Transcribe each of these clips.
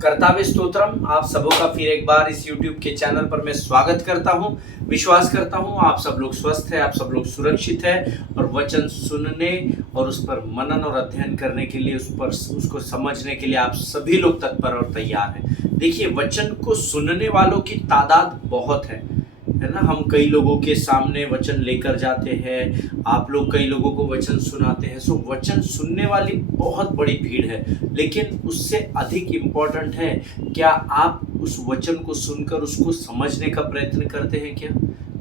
कर्तावे स्तोत्रम। आप सबों का फिर एक बार इस YouTube के चैनल पर मैं स्वागत करता हूं। विश्वास करता हूं आप सब लोग स्वस्थ हैं, आप सब लोग सुरक्षित हैं और वचन सुनने और उस पर मनन और अध्ययन करने के लिए, उसको समझने के लिए आप सभी लोग तत्पर और तैयार हैं। देखिए, वचन को सुनने वालों की तादाद बहुत है ना। हम कई लोगों के सामने वचन लेकर जाते हैं, आप लोग कई लोगों को वचन सुनाते हैं। सो वचन सुनने वाली बहुत बड़ी भीड़ है, लेकिन उससे अधिक इम्पोर्टेंट है क्या आप उस वचन को सुनकर उसको समझने का प्रयत्न करते हैं क्या।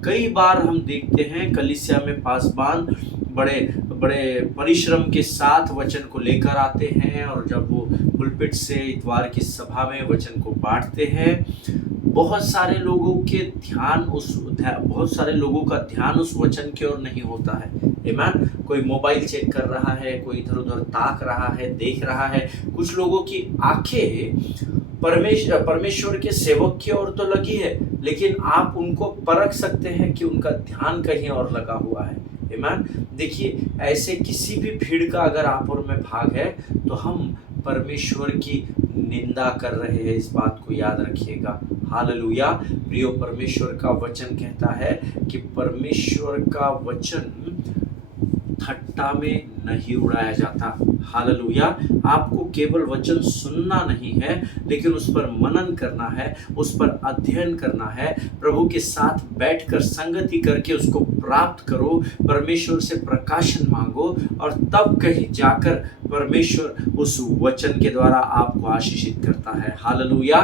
कई बार हम देखते हैं कलीसिया में पासबान बड़े बड़े परिश्रम के साथ वचन को लेकर आते हैं, और जब वो पुलपिट से इतवार की सभा में वचन को बांटते हैं, बहुत सारे लोगों का ध्यान उस वचन की ओर नहीं होता है। आमीन। कोई मोबाइल चेक कर रहा है, कोई इधर उधर ताक रहा है, देख रहा है। कुछ लोगों की आंखें परमेश्वर के सेवक की ओर तो लगी है, लेकिन आप उनको परख सकते हैं कि उनका ध्यान कहीं और लगा हुआ है। आमीन। देखिए, ऐसे किसी भी भीड़ का अगर आप और में भाग है तो हम परमेश्वर की निंदा कर रहे हैं, इस बात को याद रखिएगा। हालेलुया। प्रियो, परमेश्वर का वचन कहता है कि परमेश्वर का वचन ठट्टा में नहीं उड़ाया जाता। हालेलुया। आपको केवल वचन सुनना नहीं है, लेकिन उस पर मनन करना है, उस पर अध्ययन करना है, प्रभु के साथ बैठकर संगति करके उसको प्राप्त करो, परमेश्वर से प्रकाशन मांगो, और तब कहीं जाकर परमेश्वर उस वचन के द्वारा आपको आशीषित करता है। हालेलुया।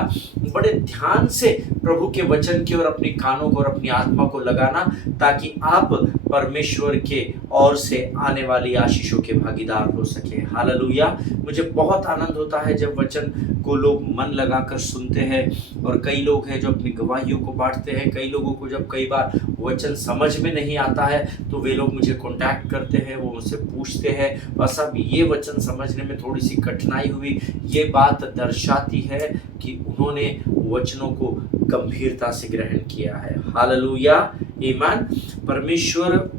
बड़े ध्यान से प्रभु के वचन की ओर अपनी कानों को और अपनी आत्मा को लगाना, ताकि आप परमेश्वर के ओर से आने वाली आशीषों के भागीदार हो सके। हालेलुया। मुझे बहुत आनंद होता है जब वचन को लोग मन लगाकर सुनते हैं, और कई लोग हैं जो अपनी गवाहियों को बांटते हैं। कई लोगों को जब कई बार वचन समझ में नहीं आता है तो वे लोग मुझे कांटेक्ट करते हैं, वो मुझसे पूछते हैं, और सब ये वचन समझने में थोड़ी सी कठिनाई हुई। ये बात दर्शाती है कि उन्होंने वचनों को गंभीरता से ग्रहण किया है। हालेलुया। ईमान। परमेश्वर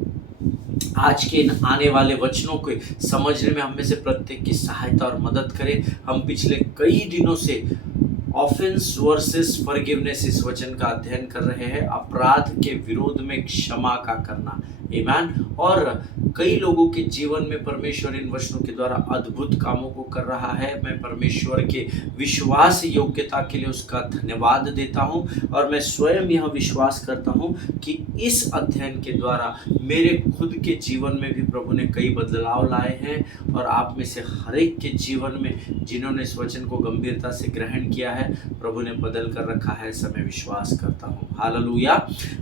आज के इन आने वाले वचनों को समझने में हम में से प्रत्येक की सहायता और मदद करे। हम पिछले कई दिनों से ऑफेंस वर्सेस फॉरगिवनेस इस वचन का अध्ययन कर रहे हैं। अपराध के विरोध में क्षमा का करना। आमीन। और कई लोगों के जीवन में परमेश्वर इन वचनों के द्वारा अद्भुत कामों को कर रहा है। मैं परमेश्वर के विश्वास योग्यता के लिए उसका धन्यवाद देता हूं, और मैं स्वयं यह विश्वास करता हूं कि इस अध्ययन के द्वारा मेरे खुद के जीवन में भी प्रभु ने कई बदलाव लाए हैं, और आप में से हर एक के जीवन में जिन्होंने इस वचन को गंभीरता से ग्रहण किया है, प्रभु ने बदल कर रखा है, ऐसा मैं विश्वास करता हूँ। हालेलुया।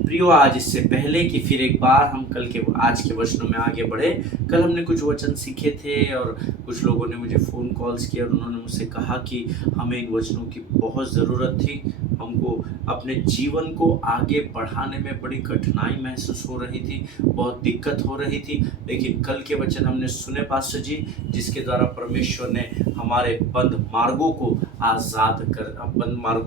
प्रियो, आज इससे पहले कि फिर एक बार हम आज के वचनों में आगे बढ़े, कल हमने कुछ वचन सीखे थे, और कुछ लोगों ने मुझे फ़ोन कॉल्स किए और उन्होंने मुझसे कहा कि हमें इन वचनों की बहुत ज़रूरत थी। हमको अपने जीवन को आगे बढ़ाने में बड़ी कठिनाई महसूस हो रही थी, बहुत दिक्कत हो रही थी, लेकिन कल के वचन हमने सुने पास्टर जी, जिसके द्वारा परमेश्वर ने हमारे बंद मार्गों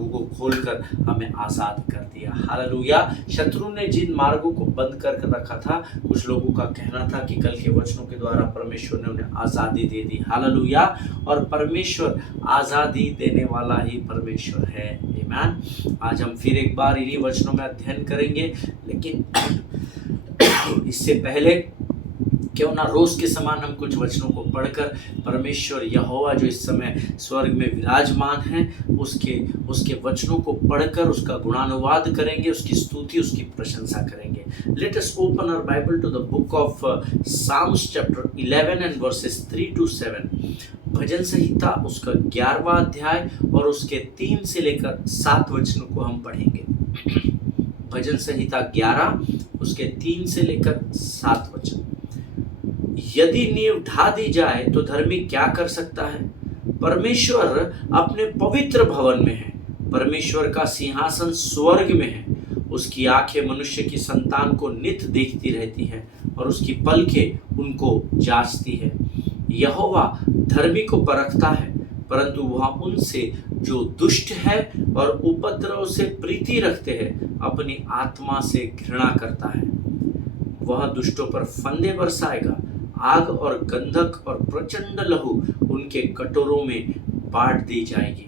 को खोलकर हमें आज़ाद कर दिया। हालेलुया। शत्रु ने जिन मार्गों को बंद कर रखा था, कुछ लोगों का कहना था कि कल के वचनों के द्वारा परमेश्वर ने उन्हें आज़ादी दे दी। हालेलुया। और परमेश्वर आज़ादी देने वाला ही परमेश्वर है। आमीन। आज हम फिर एक बार इन्हीं वचनों में अध्ययन करेंगे, लेकिन इससे पहले क्यों ना रोज के समान हम कुछ वचनों को पढ़कर परमेश्वर यहोवा जो इस समय स्वर्ग में विराजमान है, उसके वचनों को पढ़कर उसका गुणानुवाद करेंगे, उसकी स्तुति, उसकी प्रशंसा करेंगे। Let us open our Bible to the book of Psalms chapter 11 and verses 3 to 7। भजन संहिता उसका 11वां अध्याय और उसके 3 से लेकर 7 वचनों को हम पढ़ेंगे। भजन संहिता 11 उसके 3 से लेकर 7 वचन। यदि नींव ढा दी जाए तो धर्मी क्या कर सकता है। परमेश्वर अपने पवित्र भवन में है, परमेश्वर का सिंहासन स्वर्ग में है। उसकी आंखें मनुष्य की संतान को नित देखती रहती है, और उसकी पलकें उनको जांचती है। यहोवा धर्मी को परखता है, परंतु वह उनसे जो दुष्ट है और उपद्रव से प्रीति रखते हैं अपनी आत्मा से घृणा करता है। वह दुष्टों पर फंदे बरसाएगा, आग और गंधक और प्रचंड लहू उनके कटोरों में बांट दी जाएगी।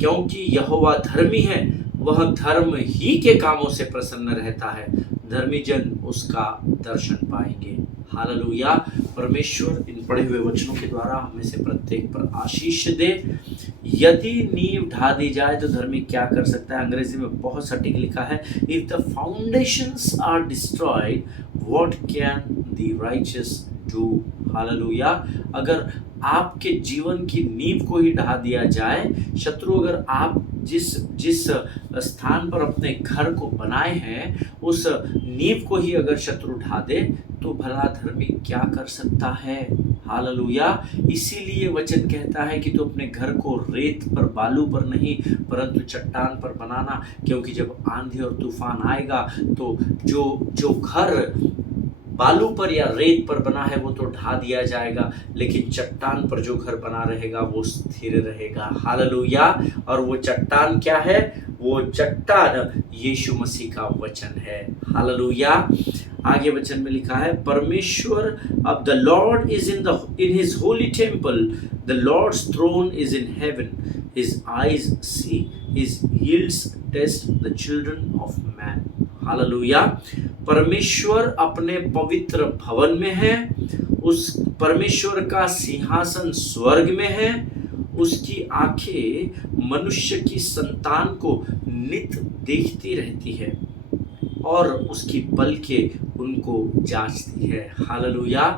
क्योंकि यहोवा धर्मी है, वह धर्म ही के कामों से प्रसन्न रहता है, धर्मी जन उसका दर्शन पाएंगे। हालेलुया। परमेश्वर इन पढ़े हुए वचनों के द्वारा हमें से प्रत्येक पर आशीष दे। यदि नींव ढा दी जाए तो धर्मी क्या कर सकता है? अंग्रेजी में बहुत सटीक लिखा है, if the foundations are destroyed what can the righteous do. Hallelujah. अगर आपके जीवन की नींव को ही ढा दिया जाए, शत्रु अगर आप जिस स्थान पर अपने घर को बनाए हैं उस नींव को ही अगर शत्रु ढा दे तो भला धर्मी क्या कर सकता है? हालेलुया। इसीलिए वचन कहता है कि तू अपने घर को रेत पर, बालू पर नहीं परंतु चट्टान पर बनाना, क्योंकि जब आंधी और तूफान आएगा तो जो घर बालू पर या रेत पर बना है वो तो ढा दिया जाएगा, लेकिन चट्टान पर जो घर बना रहेगा वो स्थिर रहेगा। हालेलुया। और वो चट्टान क्या है? वो चट्टान यीशु मसीह का वचन है। हालेलुया। आगे वचन में लिखा है, परमेश्वर, अब the Lord is in his holy temple, the Lord's throne is in heaven, his eyes see, his heels test the children of man. Hallelujah. परमेश्वर अपने पवित्र भवन में है, उस परमेश्वर का सिंहासन स्वर्ग में है, उसकी आंखें मनुष्य की संतान को नित देखती रहती है और उसकी पलकें उनको जांचती है। हालेलुया।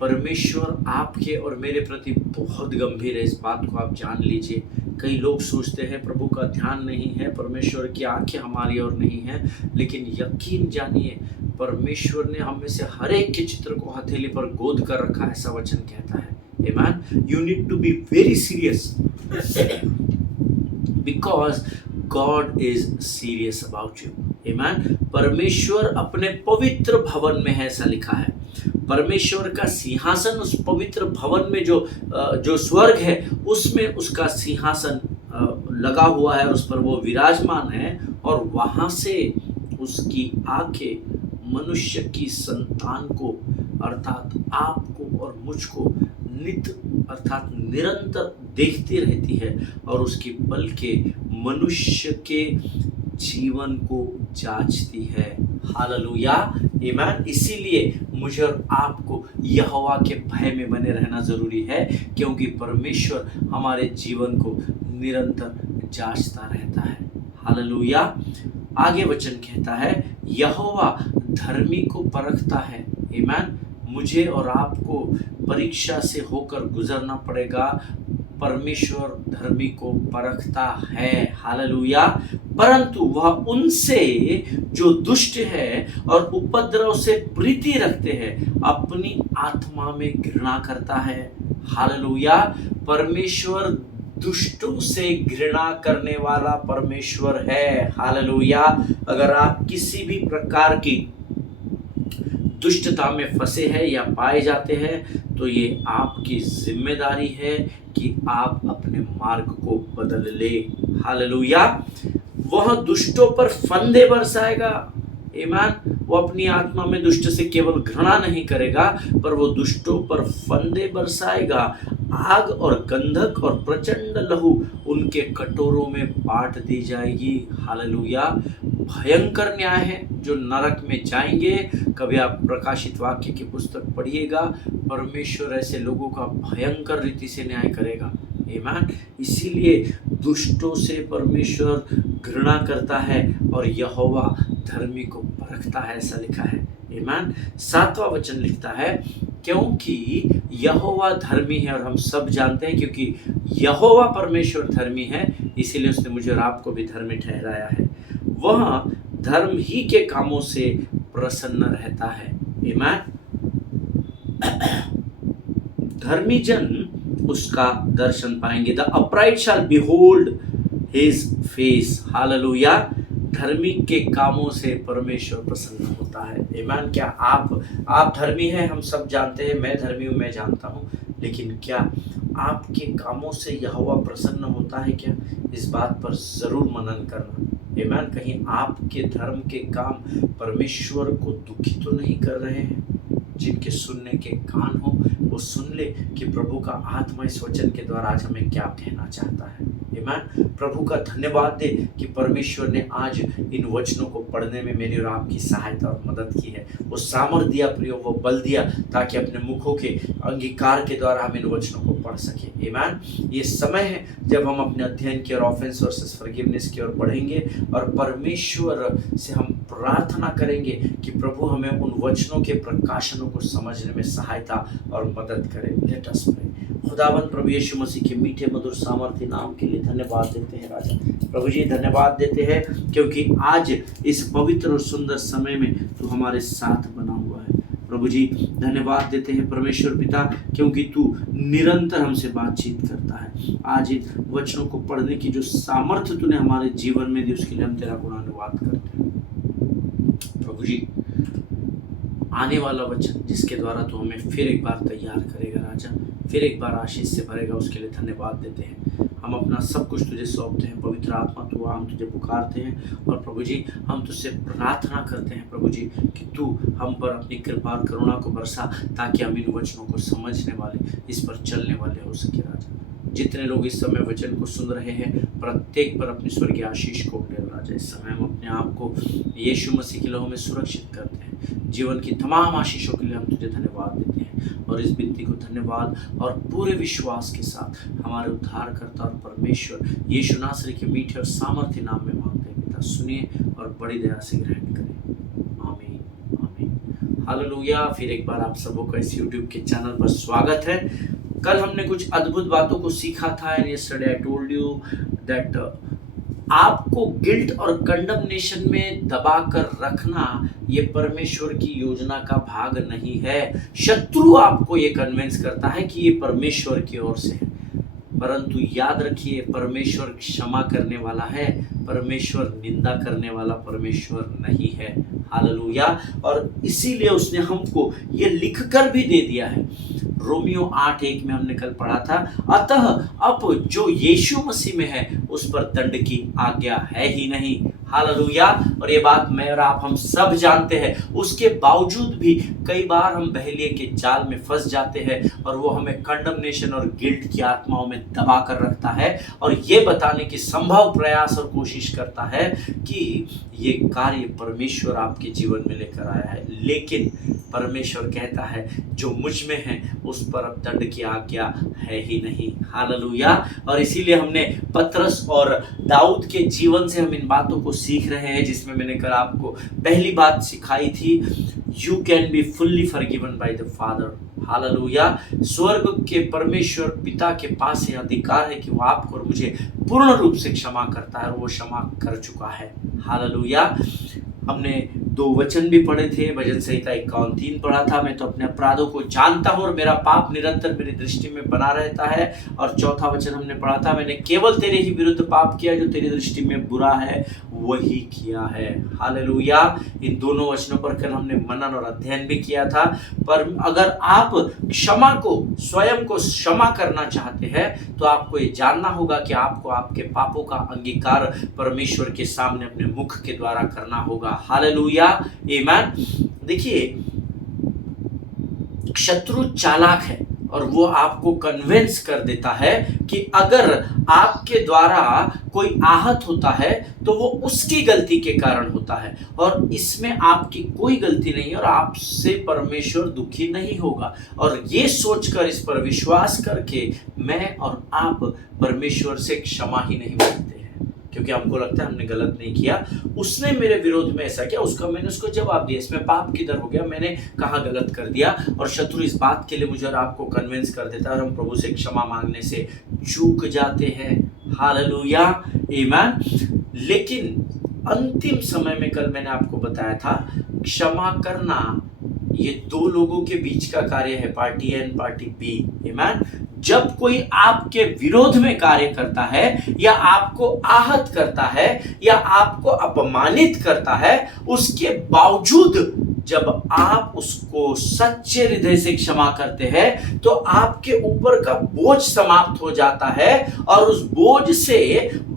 परमेश्वर आपके और मेरे प्रति बहुत गंभीर है, इस बात को आप जान लीजिए। कई लोग सोचते हैं प्रभु का ध्यान नहीं है, परमेश्वर की आंखें हमारी ओर नहीं है, लेकिन यकीन जानिए परमेश्वर ने हम में से हर एक के चित्र को हथेली पर गोद कर रखा है, ऐसा वचन कहता है। Amen. You need to be very serious because God is serious about you. Amen. परमेश्वर अपने पवित्र भवन में है, ऐसा लिखा है। परमेश्वर का सिंहासन उस पवित्र भवन में जो स्वर्ग है उसमें उसका सिंहासन लगा हुआ है, उस पर वो विराजमान है और वहां से उसकी आंखें मनुष्य की संतान को अर्थात आपको और मुझको नित अर्थात निरंतर देखती रहती है और उसकी पलकें मनुष्य के जीवन को जांचती है। हालेलुया। आमीन। इसीलिए मुझे और आपको यहोवा के भय में बने रहना जरूरी है, क्योंकि परमेश्वर हमारे जीवन को निरंतर जांचता रहता है। हालेलुया। आगे वचन कहता है, यहोवा धर्मी को परखता है। आमीन। मुझे और आपको परीक्षा से होकर गुजरना पड़ेगा। परमेश्वर धर्मी को परखता है। हालेलुया। परंतु वह उनसे जो दुष्ट है और उपद्रव से प्रीति रखते हैं अपनी आत्मा में घृणा करता है। हालेलुया। परमेश्वर दुष्टों से घृणा करने वाला परमेश्वर है। हालेलुया। अगर आप किसी भी प्रकार की दुष्टता में फंसे हैं या पाए जाते हैं तो ये आपकी जिम्मेदारी है कि आप अपने मार्ग को बदल ले। हालेलुया। वह दुष्टों पर फंदे बरसाएगा। आमीन। वो अपनी आत्मा में दुष्ट से केवल घृणा नहीं करेगा, पर वो दुष्टों पर फंदे बरसाएगा। आग और गंधक और प्रचंड लहू उनके कटोरों में बांट दी जाएगी। हालेलुया। भयंकर न्याय है जो नरक में जाएंगे। कभी आप प्रकाशित वाक्य की पुस्तक पढ़िएगा, परमेश्वर ऐसे लोगों का भयंकर रीति से न्याय करेगा। आमीन। इसीलिए दुष्टों से परमेश्वर घृणा करता है और यहोवा धर्मी को परखता है, ऐसा लिखा है। आमीन। 7वां वचन लिखता है, क्योंकि यहोवा धर्मी है, और हम सब जानते हैं क्योंकि यहोवा परमेश्वर धर्मी है इसीलिए उसने मुझे और आपको भी धर्मी ठहराया है। वह धर्म ही के कामों से प्रसन्न रहता है। आमीन। धर्मी जन उसका दर्शन पाएंगे। The upright shall behold his face. Hallelujah. धर्मी के कामों से परमेश्वर प्रसन्न होता है। आमीन। क्या आप धर्मी हैं? हम सब जानते हैं, मैं धर्मी हूँ, मैं जानता हूँ, लेकिन क्या आपके कामों से यहोवा प्रसन्न होता है क्या? इस बात पर जरूर मनन करना। आमीन। कहीं आपके धर्म के काम परमेश्वर को दुखी तो नहीं कर रहे हैं? जिनके सुनने के कान हो वो सुन ले कि प्रभु का आत्मा इस वचन के द्वारा आज हमें क्या कहना चाहता है। आमीन। प्रभु का धन्यवाद दे कि परमेश्वर ने आज इन वचनों को पढ़ने में मेरी और आपकी सहायता और मदद की है। वो सामर्थ दिया प्रियो, वो बल दिया ताकि अपने मुखों के अंगीकार के द्वारा हम इन वचनों को पढ़ सके। आमीन। ये समय है जब हम अपने अध्ययन की ओर, ऑफेंस वर्सेस फॉरगिवनेस की ओर बढ़ेंगे और परमेश्वर से हम प्रार्थना करेंगे कि प्रभु हमें उन वचनों के प्रकाशनों को समझने में सहायता और मदद करे। Let us pray. खुदावंद प्रभु यीशु मसीह के मीठे मधुर सामर्थ्य नाम के लिए धन्यवाद देते हैं राजा। प्रभु जी धन्यवाद देते हैं क्योंकि आज इस पवित्र और सुंदर समय में तू हमारे साथ बना हुआ है। प्रभु जी धन्यवाद देते हैं परमेश्वर पिता क्योंकि तू निरंतर हमसे बातचीत करता है। आज इन वचनों को पढ़ने की जो सामर्थ्य तूने हमारे जीवन में दी उसके लिए हम तेरा गुणानुवाद करते हैं। प्रभु जी आने वाला वचन जिसके द्वारा तू हमें फिर एक बार तैयार करेगा राजा, फिर एक बार आशीष से भरेगा, उसके लिए धन्यवाद देते हैं। हम अपना सब कुछ तुझे सौंपते हैं। पवित्र आत्मा तू हम तुझे पुकारते हैं और प्रभु जी हम तुझसे प्रार्थना करते हैं प्रभु जी कि तू हम पर अपनी कृपा और करुणा को बरसा ताकि हम इन वचनों को समझने वाले, इस पर चलने वाले हो सके राजा। जितने लोग इस समय वचन को सुन रहे हैं प्रत्येक पर अपनी स्वर्गीय आशीष को उड़े राजा। इस समय हम अपने आप को यीशु मसीह के लहू में सुरक्षित करते हैं। जीवन की तमाम आशीषों के लिए हम तुझे धन्यवाद देते हैं और इस विनती को धन्यवाद और पूरे विश्वास के साथ हमारे उद्धारकर्ता और परमेश्वर यीशु नासरी के मीठे और सामर्थ्य नाम में मांगते हैं पिता। सुनिए और बड़ी दया से ग्रहण करें। आमीन आमीन हालेलुया। फिर एक बार आप सबों का इस यूट्यूब के चैनल पर स्वागत है। कल हमने कुछ अद्भुत बातों को सीखा था। And yesterday I told you that आपको गिल्ट और कंडमनेशन में दबाकर रखना ये परमेश्वर की योजना का भाग नहीं है। शत्रु आपको ये कन्विंस करता है कि ये परमेश्वर की ओर से है, परंतु याद रखिए परमेश्वर क्षमा करने वाला है, परमेश्वर निंदा करने वाला परमेश्वर नहीं है। हालेलुया। और इसीलिए उसने हमको ये लिखकर भी दे दिया है। रोमियो 8:1 में हमने कल पढ़ा था, अतः अब जो यीशु मसीह में है उस पर दंड की आज्ञा है ही नहीं। हालेलुया। और ये बात मैं और आप हम सब जानते हैं। उसके बावजूद भी कई बार हम बहेलिए के जाल में फंस जाते हैं और वो हमें कंडमनेशन और गिल्ट की आत्माओं में दबा कर रखता है और ये बताने की संभव प्रयास और कोशिश करता है कि ये कार्य परमेश्वर आपके जीवन में लेकर आया है। लेकिन परमेश्वर कहता है जो मुझ में है उस पर अब दंड की आज्ञा है ही नहीं। हालेलुया। और इसीलिए हमने पतरस और दाऊद के जीवन से हम इन बातों को सीख रहे हैं, जिसमें मैंने कल आपको पहली बात सिखाई थी, you can be fully forgiven by the father. Hallelujah. स्वर्ग के परमेश्वर पिता के पास ये अधिकार है कि वो आपको और मुझे पूर्ण रूप से क्षमा करता है और वो क्षमा कर चुका है। हालेलुया। हमने 2 वचन भी पढ़े थे। भजन संहिता 51:3 पढ़ा था, मैं तो अपने अपराधों को जानता हूँ और मेरा पाप निरंतर मेरी दृष्टि में बना रहता है। और 4था वचन हमने पढ़ा था, मैंने केवल तेरे ही विरुद्ध पाप किया, जो तेरी दृष्टि में बुरा है वही किया है। हालेलुया। इन दोनों वचनों पर कल हमने मनन और अध्ययन भी किया था। पर अगर आप क्षमा को, स्वयं को क्षमा करना चाहते हैं तो आपको ये जानना होगा कि आपको आपके पापों का अंगीकार परमेश्वर के सामने अपने मुख के द्वारा करना होगा। हालेलुया। आमीन। देखिए शत्रु चालाक है और वो आपको कन्विंस कर देता है कि अगर आपके द्वारा कोई आहत होता है तो वो उसकी गलती के कारण होता है और इसमें आपकी कोई गलती नहीं और आपसे परमेश्वर दुखी नहीं होगा। और ये सोचकर, इस पर विश्वास करके मैं और आप परमेश्वर से क्षमा ही नहीं मांगते हैं, क्योंकि हमको लगता है हमने गलत नहीं किया, उसने मेरे विरोध में ऐसा किया, मैंने उसको जवाब दिया, इसमें पाप किधर हो गया, मैंने कहाँ गलत कर दिया। और शत्रु इस बात के लिए मुझे और आपको कन्विंस कर देता है और हम प्रभु से क्षमा मांगने से चूक जाते हैं। हालेलुया। आमीन। लेकिन अंतिम समय में कल मैंने आपको बताया था, क्षमा करना ये 2 लोगों के बीच का कार्य है, party A and party B. आमीन। जब कोई आपके विरोध में कार्य करता है या आपको आहत करता है या आपको अपमानित करता है, उसके बावजूद जब आप उसको सच्चे हृदय से क्षमा करते हैं तो आपके ऊपर का बोझ समाप्त हो जाता है और उस बोझ से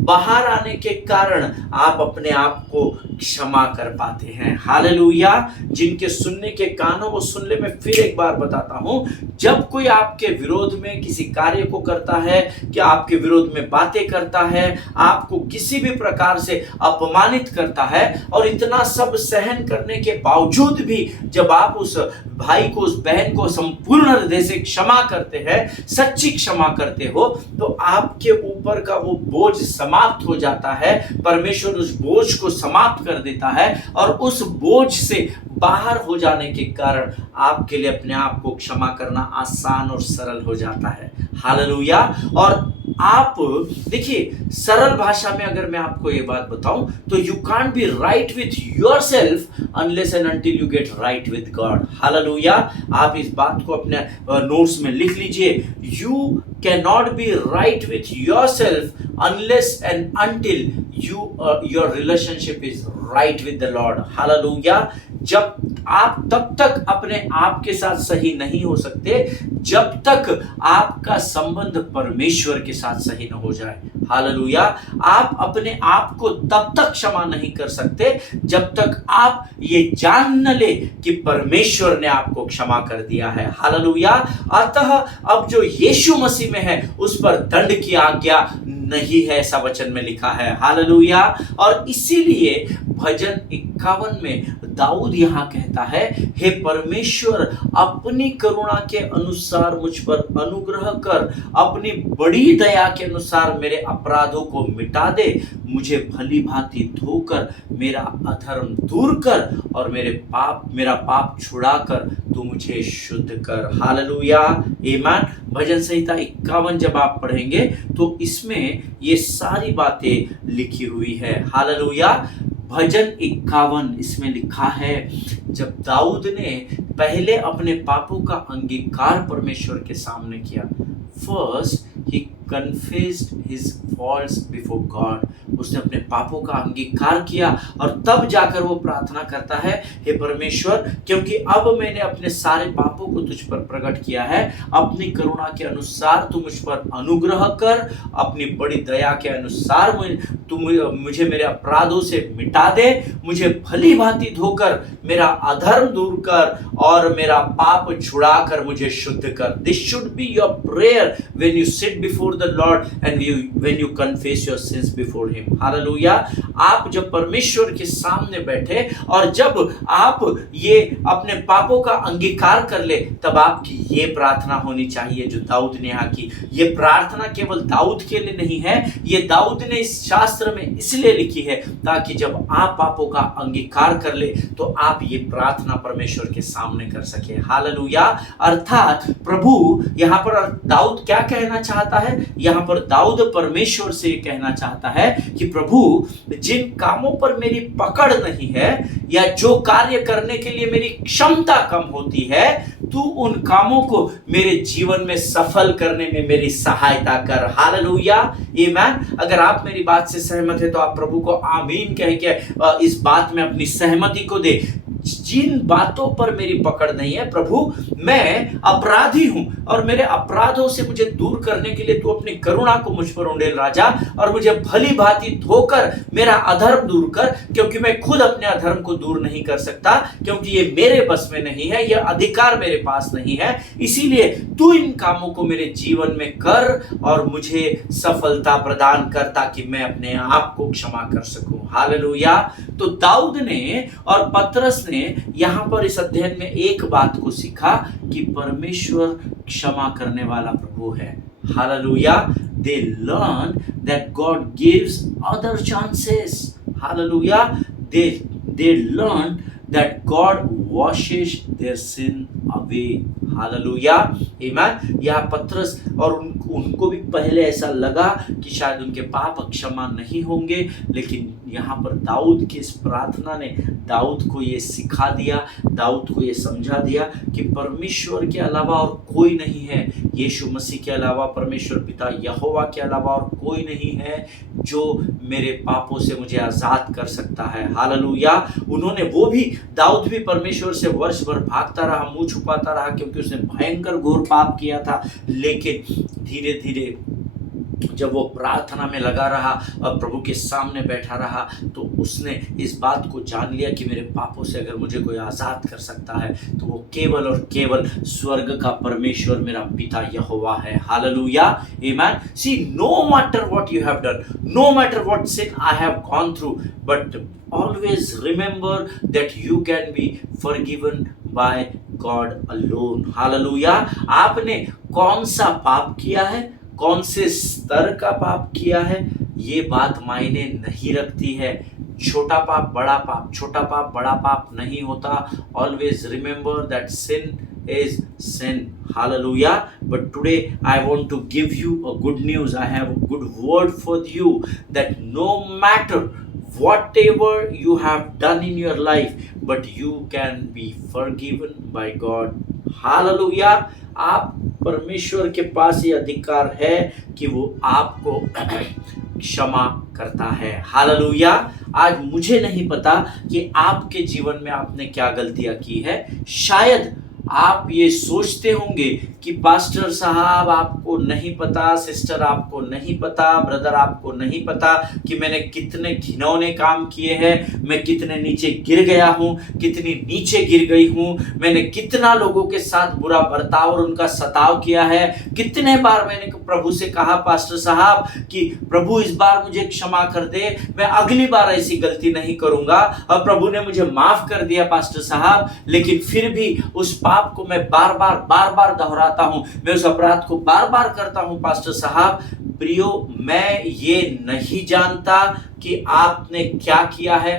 बाहर आने के कारण आप अपने आप को क्षमा कर पाते हैं। हालेलुया। जिनके सुनने के कान हो वो सुन ले। मैं फिर एक बार बताता हूं, जब कोई आपके विरोध में किसी कार्य को करता है, कि आपके विरोध में बातें करता है, आपको किसी भी प्रकार से अपमानित करता है, और इतना सब सहन करने के बावजूद भी जब आप उस भाई को, उस बहन को संपूर्ण हृदय से क्षमा करते हैं, सच्ची क्षमा करते हो, तो आपके ऊपर का वो बोझ समाप्त हो जाता है। परमेश्वर उस बोझ को समाप्त कर देता है, और उस बोझ से बाहर हो जाने के कारण आपके लिए अपने आप को क्षमा करना आसान और सरल हो जाता है। हालेलुया। और आप देखिए, सरल भाषा में अगर मैं आपको ये बात बताऊं, तो you can't be right with yourself unless and until you get right with God. Hallelujah. आप इस बात को अपने नोट्स में लिख लीजिए। You can not be right with yourself unless and until your relationship is right with the Lord. Hallelujah. जब आप तब तक अपने आप के साथ सही नहीं हो सकते जब तक आपका संबंध परमेश्वर के साथ सही न हो जाए। हालेलुया। आप अपने आप को तब तक क्षमा नहीं कर सकते जब तक आप ये जान न ले कि परमेश्वर ने आपको क्षमा कर दिया है। हालेलुया। अतः अब जो यीशु मसीह में है उस पर दंड की आज्ञा नहीं है, ऐसा वचन में लिखा है। हालेलुया। और इसीलिए भजन 51 में दाऊद यहां कहता है, हे परमेश्वर, अपनी करुणा के अनुसार मुझ पर अनुग्रह कर, अपनी बड़ी दया के अनुसार मेरे अपराधों को मिटा दे, मुझे भली भांति धोकर मेरा अधर्म दूर कर, और मेरा पाप छुड़ाकर तू मुझे शुद्ध कर। हालेलुया। आमीन। भजन संहिता 51 जब आप पढ़ेंगे तो इसमें ये सारी बातें लिखी हुई है। हालेलुया। भजन 51 इसमें लिखा है, जब दाऊद ने पहले अपने पापों का अंगीकार परमेश्वर के सामने किया, फर्स्ट ही confessed his faults before God, उसने अपने पापों का अंगीकार किया, और तब जाकर वो प्रार्थना करता है, हे परमेश्वर, क्योंकि अब मैंने अपने सारे पापों को तुझ पर प्रकट किया है, अपनी करुणा के अनुसार तू मुझ पर अनुग्रह कर, अपनी बड़ी दया के अनुसार तू मुझे मेरे अपराधों से मिटा दे, मुझे भली भांति धोकर मेरा अधर्म दूर कर, और मेरा पाप छुड़ाकर मुझे शुद्ध कर। This should be your prayer when you sit before the Lord and when you confess your sins before him. Hallelujah. आप जब परमेश्वर के सामने बैठे और जब आप ये अपने पापों का अंगीकार कर ले, तब आपकी ये प्रार्थना होनी चाहिए जो दाऊद ने यहाँ की। ये प्रार्थना केवल दाऊद के लिए नहीं है, ये दाऊद ने इस शास्त्र में इसलिए लिखी है ताकि जब आप पापों का अंगीकार कर ले तो आप ये प्रार्थना परमेश्वर के सामने कर सके। हालेलुया। अर्थात प्रभु यहाँ पर दाऊद क्या कहना चाहता है? यहाँ पर दाऊद परमेश्वर से कहना चाहता है कि प्रभु, जिन कामों पर मेरी पकड़ नहीं है या जो कार्य करने के लिए मेरी क्षमता कम होती है, तू उन कामों को मेरे जीवन में सफल करने में मेरी सहायता कर। हालेलुया। आमीन। अगर आप मेरी बात से सहमत है तो आप प्रभु को आमीन कह के इस बात में अपनी सहमति को दे। जिन बातों पर मेरी पकड़ नहीं है प्रभु, मैं अपराधी हूं और मेरे अपराधों से मुझे दूर करने के लिए तू अपनी करुणा को मुझ पर उंडेल राजा, और मुझे भली भांति धोकर मेरा अधर्म दूर कर, क्योंकि मैं खुद अपने अधर्म को दूर नहीं कर सकता, क्योंकि ये मेरे बस में नहीं है, यह अधिकार मेरे पास नहीं है। इसीलिए तू इन कामों को मेरे जीवन में कर और मुझे सफलता प्रदान कर, ताकि मैं अपने आप को क्षमा कर सकूं। हालेलुया। तो दाऊद ने और पतरस ने यहां पर इस अध्ययन में एक बात को सीखा कि परमेश्वर क्षमा करने वाला प्रभु है। Hallelujah. They learn that God gives other chances. Hallelujah. They learn that God washes their sin away. Hallelujah. आमीन। यह पतरस और उनको भी पहले ऐसा लगा कि शायद उनके पाप क्षमा नहीं होंगे, लेकिन यहाँ पर दाऊद की इस प्रार्थना ने दाऊद को ये सिखा दिया, दाऊद को ये समझा दिया कि परमेश्वर के अलावा और कोई नहीं है, यीशु मसीह के अलावा, परमेश्वर पिता यहोवा के अलावा और कोई नहीं है जो मेरे पापों से मुझे आजाद कर सकता है। हालेलुया। वो भी दाऊद भी परमेश्वर से वर्ष भर भागता रहा, मुंह छुपाता रहा, क्योंकि उसने भयंकर घोर पाप किया था, लेकिन धीरे धीरे जब वो प्रार्थना में लगा रहा और प्रभु के सामने बैठा रहा, तो उसने इस बात को जान लिया कि मेरे पापों से अगर मुझे कोई आज़ाद कर सकता है तो वो केवल और केवल स्वर्ग का परमेश्वर मेरा पिता यहोवा है। Hallelujah, amen. See, no matter what you have done, no matter what sin I have gone through, but always remember that you can be forgiven by God alone. Hallelujah. आपने कौन सा पाप किया है, कौन से स्तर का पाप किया है, ये बात मायने नहीं रखती है। छोटा पाप बड़ा पाप, छोटा पाप बड़ा पाप नहीं होता। Always remember that sin is sin. Hallelujah. But today I want to give you a good news. I have a good word for you, that no matter whatever you have done in your life, but you can be forgiven by God. Hallelujah. आप परमेश्वर के पास ये अधिकार है कि वो आपको क्षमा करता है। हालेलुया। आज मुझे नहीं पता कि आपके जीवन में आपने क्या गलतियां की है। शायद आप ये सोचते होंगे कि पास्टर साहब आपको नहीं पता, सिस्टर आपको नहीं पता, ब्रदर आपको नहीं पता कि मैंने कितने घिनौने काम किए हैं, मैं कितने नीचे गिर गया हूँ, कितनी नीचे गिर गई हूँ, मैंने कितना लोगों के साथ बुरा बर्ताव और उनका सताव किया है। कितने बार मैंने प्रभु से कहा पास्टर साहब कि प्रभु इस बार मुझे क्षमा कर दे, मैं अगली बार ऐसी गलती नहीं करूंगा, और प्रभु ने मुझे माफ कर दिया पास्टर साहब, लेकिन फिर भी उस पाप को मैं बार बार दोहराता हूं, मैं उस अपराध को बार बार करता हूं पास्टर साहब। प्रियो, मैं ये नहीं जानता कि आपने क्या किया है,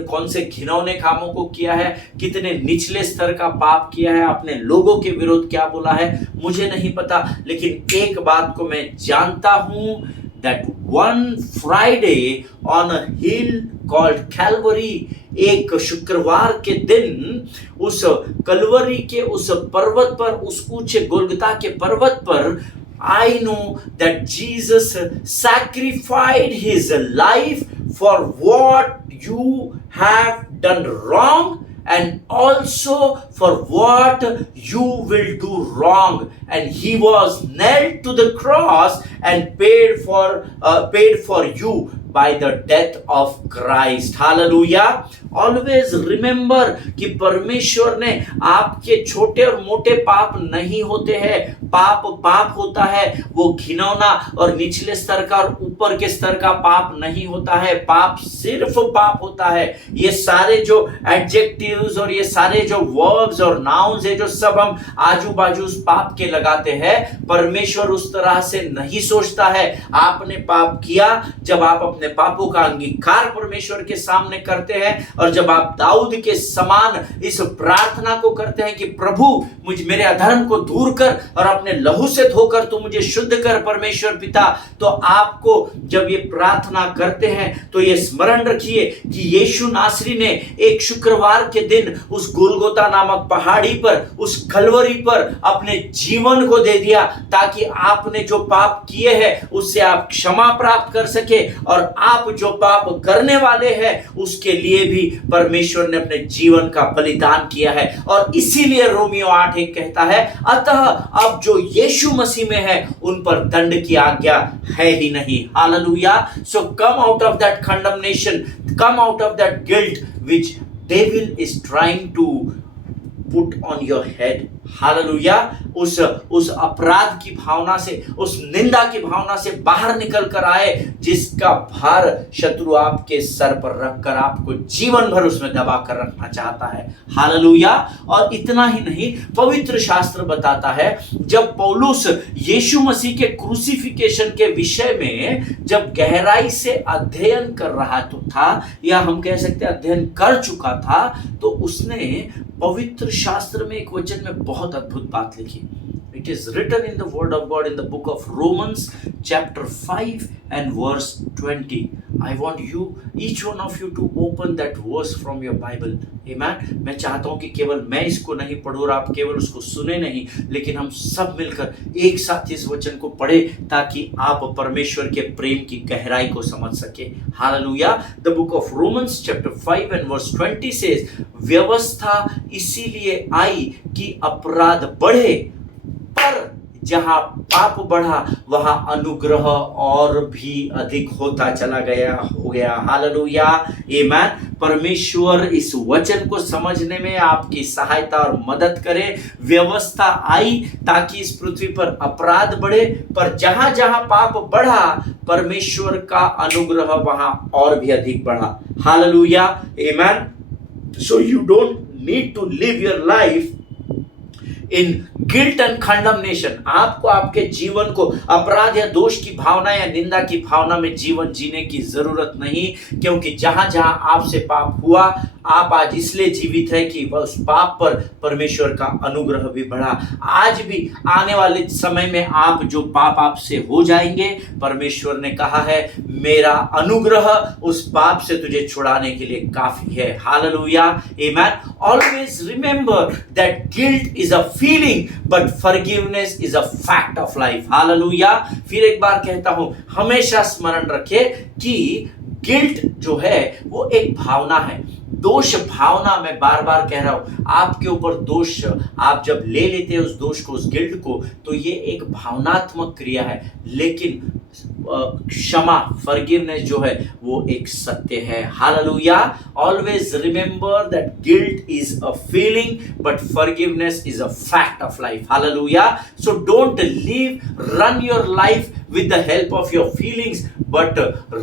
कौन से घिनौने कामों को किया है, कितने निचले स्तर का पाप किया है, आपने लोगों के विरुद्ध क्या बोला है, मुझे नहीं पता। लेकिन एक बात को मैं जानता हूं, that one Friday on a hill called Calvary, एक शुक्रवार के दिन उस कलवरी के उस पर्वत पर, उस ऊंचे गोलगता के पर्वत पर, I know that Jesus sacrificed his life for what you have done wrong, and also for what you will do wrong, and he was nailed to the cross and paid for you by the death of Christ. Hallelujah. Always remember कि परमेश्वर ने आपके छोटे और मोटे पाप नहीं होते हैं। पाप होता है वो घिनौना और निचले स्तर का और ऊपर के स्तर का पाप नहीं होता है। पाप सिर्फ पाप होता है। ये सारे जो एडजेक्टिव्स और ये सारे जो वर्ब्स और नाउन्स है जो सब हम आजू बाजू उस पाप के लगाते हैं, परमेश्वर उस तरह से नहीं सोचता है। आपने पाप किया, जब आप अपने पापों का अंगीकार परमेश्वर के सामने करते हैं, और जब आप दाऊद के समान इस प्रार्थना को करते हैं कि प्रभु मुझ मेरे अधर्म को दूर कर और अपने लहू से धोकर तू मुझे शुद्ध कर परमेश्वर पिता, तो आपको जब ये प्रार्थना करते हैं तो ये स्मरण रखिए कि यीशु नासरी ने एक शुक्रवार के दिन उस गोलगोता नामक पहाड़ी पर, उस कलवरी पर अपने जीवन को दे दिया, ताकि आपने जो पाप किए हैं उससे आप क्षमा प्राप्त कर सके, और आप जो पाप करने वाले हैं उसके लिए भी परमेश्वर ने अपने जीवन का बलिदान किया है। और इसीलिए रोमियो 8:1 कहता है, अतः अब जो यीशु मसीह में है उन पर दंड की आज्ञा है ही नहीं। Hallelujah. So come out of that condemnation, come out of that guilt which devil is trying to put on your head. Hallelujah. उस अपराध की भावना से, उस निंदा की भावना से बाहर निकल कर आए, जिसका भार शत्रु आपके सर पर रखकर आपको जीवन भर उसमें दबा कर रखना चाहता है। हालेलुया। और इतना ही नहीं, पवित्र शास्त्र बताता है, जब पौलुस यीशु मसीह के क्रूसिफिकेशन के विषय में जब गहराई से अध्ययन कर रहा तो था, या हम कह सकते हैं अध्ययन कर चुका था, तो उसने पवित्र शास्त्र में एक वचन में बहुत अद्भुत बात लिखी। It is written in the word of God in the book of Romans chapter 5 and verse 20. I want you, each one of you, to open that verse from your Bible. Amen. मैं चाहता हूं कि केवल मैं इसको नहीं पढ़ूं और आप केवल उसको सुने नहीं, लेकिन हम सब मिलकर एक साथ इस वचन को पढ़े, ताकि आप परमेश्वर के प्रेम की गहराई को समझ सके। Hallelujah. The book of Romans chapter 5 and verse 20 says, व्यवस्था इसीलिए आई कि अपराध बढ़े, पर जहां पाप बढ़ा वहां अनुग्रह और भी अधिक होता चला गया हो गया। हालेलुया, आमीन। परमेश्वर इस वचन को समझने में आपकी सहायता और मदद करे। व्यवस्था आई ताकि इस पृथ्वी पर अपराध बढ़े, पर जहां जहां पाप बढ़ा परमेश्वर का अनुग्रह वहां और भी अधिक बढ़ा। हालेलुया, आमीन। So you don't need to live your life in guilt and condemnation. आपको आपके जीवन को अपराध या दोष की भावना या निंदा की भावना में जीवन जीने की जरूरत नहीं, क्योंकि जहां जहां आपसे पाप हुआ आप आज इसलिए जीवित है कि उस पाप पर परमेश्वर का अनुग्रह भी बढ़ा। आज भी आने वाले समय में आप जो पाप आपसे हो जाएंगे, परमेश्वर ने कहा है मेरा अनुग्रह उस पाप से तुझे छुड़ाने के लिए काफी है। हालेलुया, आमीन। Always remember that guilt is a feeling but forgiveness is a fact of life. Hallelujah. फिर एक बार कहता हूं, हमेशा स्मरण रखें कि गिल्ट जो है वो एक भावना है। दोष भावना, मैं बार बार कह रहा हूं, आपके ऊपर दोष आप जब ले लेते हैं उस दोष को, उस गिल्ट को, तो ये एक भावनात्मक क्रिया है। लेकिन क्षमा, फॉरगिवनेस जो है वो एक सत्य है। Hallelujah. Always remember that guilt is a feeling but forgiveness is a fact of life. Hallelujah. So don't run your life with the help of your feelings, but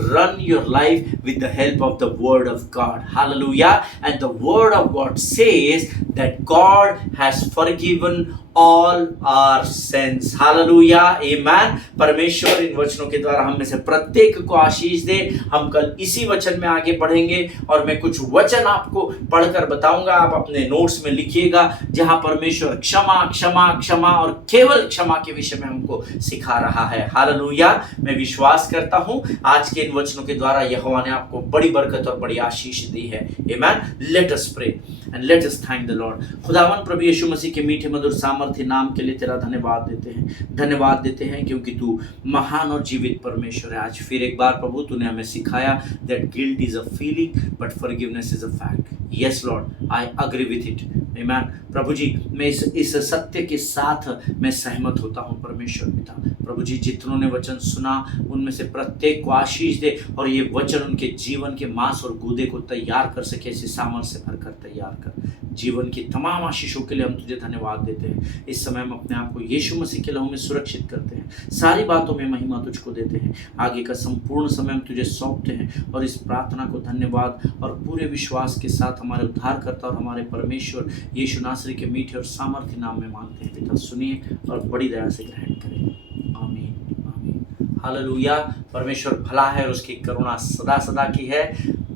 run your life with the help of the word of God. Hallelujah. And the word of God says that God has forgiven all our sins. Hallelujah, amen. परमेश्वर इन वचनों के द्वारा हम में से प्रत्येक को आशीष दे। हम कल इसी वचन में आगे बढ़ेंगे और मैं कुछ वचन आपको पढ़कर बताऊंगा, आप अपने नोट्स में लिखिएगा, जहां परमेश्वर क्षमा क्षमा क्षमा और केवल क्षमा के विषय में हमको सिखा रहा है। हालेलुया। मैं विश्वास करता हूं आज के इन वचनों के द्वारा यहोवा ने आपको बड़ी बरकत और बड़ी आशीष दी है। Amen. Let us pray and let us thank the Lord. खुदावन प्रभु यीशु मसीह के मीठे मधुर सामर्थ्य नाम के लिए तेरा धन्यवाद देते हैं क्योंकि तू महान और जीवित परमेश्वर है। आज फिर एक बार प्रभु तूने हमें सिखाया that guilt is a feeling but forgiveness is a fact. Yes Lord, I agree with it. Amen. प्रभु जी, मैं इस सत्य के साथ मैं सहमत होता हूँ परमेश्वर पिता। प्रभु जी, जितनों ने वचन सुना उनमें से प्रत्येक को आशीष दे और ये वचन उनके जीवन के मांस और गूदे को तैयार कर सके, ऐसे सामर्थ्य से भरकर तैयार कर। जीवन की तमाम आशीषों के लिए हम तुझे धन्यवाद देते हैं। इस समय हम अपने आप को यीशु मसीह के लहू में सुरक्षित करते हैं, सारी बातों में महिमा तुझको देते हैं। आगे का संपूर्ण समय हम तुझे सौंपते हैं और इस प्रार्थना को धन्यवाद और पूरे विश्वास के साथ हमारे उद्धारकर्ता और हमारे परमेश्वर यीशु नासरी के मीठे और सामर्थ्य नाम में मांगते हैं। पिता सुनिए और बड़ी दया से ग्रहण करें। आमीन, आमीन। हालेलुया। परमेश्वर भला है और उसकी करुणा सदा सदा की है।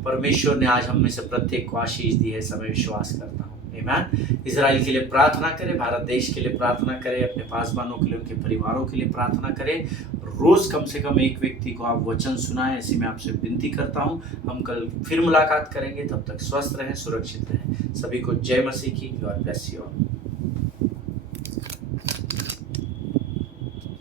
परमेश्वर ने आज हम में से प्रत्येक को आशीष दी है, समय विश्वास करता हूँ। आमीन। इजराइल के लिए प्रार्थना करें, भारत देश के लिए प्रार्थना करें, अपने पासवानों के लिए, उनके परिवारों के लिए प्रार्थना करें। रोज कम से कम एक व्यक्ति को आप वचन सुनाएं, ऐसी मैं आपसे विनती करता हूँ। हम कल फिर मुलाकात करेंगे, तब तक स्वस्थ रहें, सुरक्षित रहें। सभी को जय मसीह की। God bless you all.